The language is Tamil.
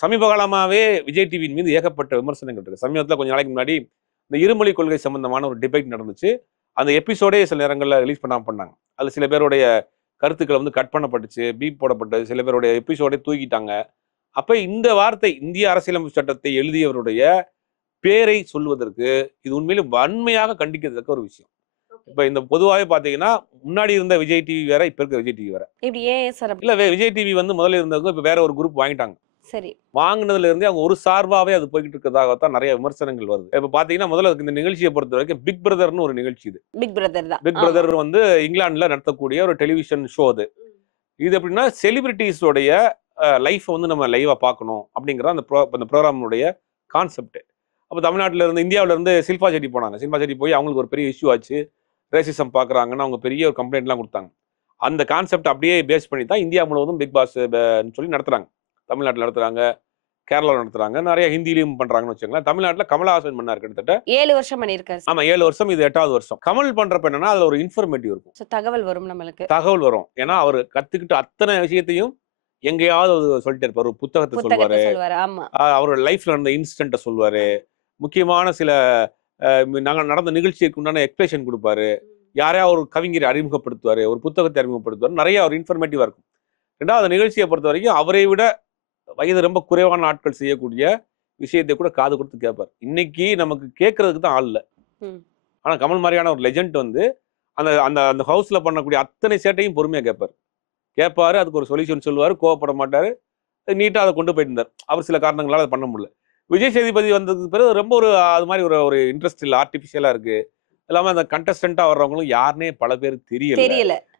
சமீப காலமாவே விஜய் டிவியின் மீது ஏகப்பட்ட விமர்சனங்கள் இருக்கு. சமீபத்துல கொஞ்ச நாளைக்கு முன்னாடி இந்த இருமொழி கொள்கை சம்பந்தமான ஒரு டிபேட் நடந்துச்சு. அந்த எபிசோடே சில நேரங்கள்ல ரிலீஸ் பண்ணாம பண்ணாங்க. அதுல சில பேருடைய கருத்துக்கள் வந்து கட் பண்ணப்பட்டுச்சு, பீப் போடப்பட்டது. சில பேருடைய எபிசோடே தூக்கிட்டாங்க. அப்ப இந்த வார்த்தை இந்திய அரசியலமைப்பு சட்டத்தை எழுதியவருடைய பேரை சொல்வதற்கு இது உண்மையிலே வன்மையாக கண்டிக்கத்தக்க ஒரு விஷயம். இப்ப இந்த பொதுவாவே பாத்தீங்கன்னா, முன்னாடி இருந்த விஜய் டிவி வேற, இப்ப இருக்க விஜய் டிவி வேற. இப்படி ஏன் சார் அப்படி? இல்ல விஜய் டிவி வந்து முதல்ல இருந்தவங்க இப்ப வேற ஒரு குரூப் வாங்கிட்டாங்க. சரி. வாங்குனதுல இருந்தே அவங்க ஒரு சார்பாவே அது போய்க்கிட்டு இருக்கிறதாகத்தான் நிறைய விமர்சனங்கள் வருது. இப்ப பாத்தீங்கன்னா, முதல்ல இந்த நிகழ்ச்சியை பொறுத்த வரைக்கும் பிக் பிரதர்னு ஒரு நிகழ்ச்சி இது. பிக் பிரதர் தான். பிக் பிரதர் வந்து இங்கிலாந்துல நடத்தக்கூடிய ஒரு டெலிவிஷன் ஷோ அது. இது எப்படின்னா செலிபிரிட்டிஸோடைய லைஃப் வந்து நம்ம லைவா பார்க்கணும் அப்படிங்கிற அந்த ப்ரோக்ராமுடைய கான்செப்ட். அப்போ தமிழ்நாட்டில இருந்து இந்தியாவில இருந்து சில்பா செட்டி போனாங்க. சில்பா செட்டி போய் அவங்களுக்கு ஒரு பெரிய இஷ்யூ ஆச்சு. ரேசிசம் பார்க்குறாங்கன்னு அவங்க பெரிய ஒரு கம்ப்ளைண்ட்லாம் கொடுத்தாங்க. அந்த கான்செப்ட் அப்படியே பேஸ் பண்ணி தான் இந்தியா முழுவதும் பிக் பாஸ் சொல்லி நடத்துறாங்க. தமிழ்நாட்டில் நடத்துறாங்க, கேரளாவில் நடத்துறாங்க, நிறைய ஹிந்திலையும் பண்றாங்கன்னு வச்சுக்கோங்களேன். தமிழ்நாட்டில் கமலஹாசன் பண்ணார் கிட்டத்தட்ட 7 வருஷம் பண்ணியிருக்காரு. ஆமா 7 வருஷம், இது 8வது வருஷம். கமல் பண்றப்ப என்னன்னா அதுல ஒரு இன்ஃபர்மேட்டிவ் இருக்கும். தகவல் வரும் நம்மளுக்கு. தகவல் வரும். ஏன்னா அவர் கத்துக்கிட்ட அத்தனை விஷயத்தையும் எங்கேயாவது சொல்லிட்டு இருப்பாரு. ஒரு புத்தகத்தை சொல்லுவாரு. ஆமா. அவரோட லைஃப்ல நடந்த இன்சிடென்ட்டை சொல்லுவாரு. முக்கியமான சில நாங்க நடந்த நிகழ்ச்சிக்கு உண்டான எக்ஸ்பிளேஷன் கொடுப்பாரு. யாரையா ஒரு கவிஞரை அறிமுகப்படுத்துவாரு, ஒரு புத்தகத்தை அறிமுகப்படுத்துவாரு. நிறைய ஒரு இன்ஃபர்மேட்டிவா இருக்கும். ரெண்டாவது நிகழ்ச்சியை பொறுத்த வரைக்கும் அவரை விட வயது ரொம்ப குறைவான ஆட்கள் செய்யக்கூடிய விஷயத்தை கூட காது கொடுத்து கேட்பார். இன்னைக்கு நமக்கு கேட்கறதுக்கு தான் ஆள் இல்லை. ஆனா கமல் மாதிரியான ஒரு லெஜண்ட் வந்து அந்த அந்த அந்த ஹவுஸ்ல பண்ணக்கூடிய அத்தனை சேட்டையும் பொறுமையா கேட்பாரு. அதுக்கு ஒரு சொல்யூஷன் சொல்லுவாரு. கோவப்பட மாட்டாரு. நீட்டா அதை கொண்டு போயிட்டு இருந்தார். அவர் சில காரணங்களால அதை பண்ண முடியல. விஜய் சேதுபதி வந்ததுக்கு பிறகு ரொம்ப ஒரு அது மாதிரி ஒரு இன்ட்ரெஸ்ட் இல்லை, ஆர்டிஃபிஷியலா இருக்கு. இல்லாம அந்த கண்டஸ்டண்டா வர்றவங்களும் யாருன்னே பல பேருக்கு தெரியல.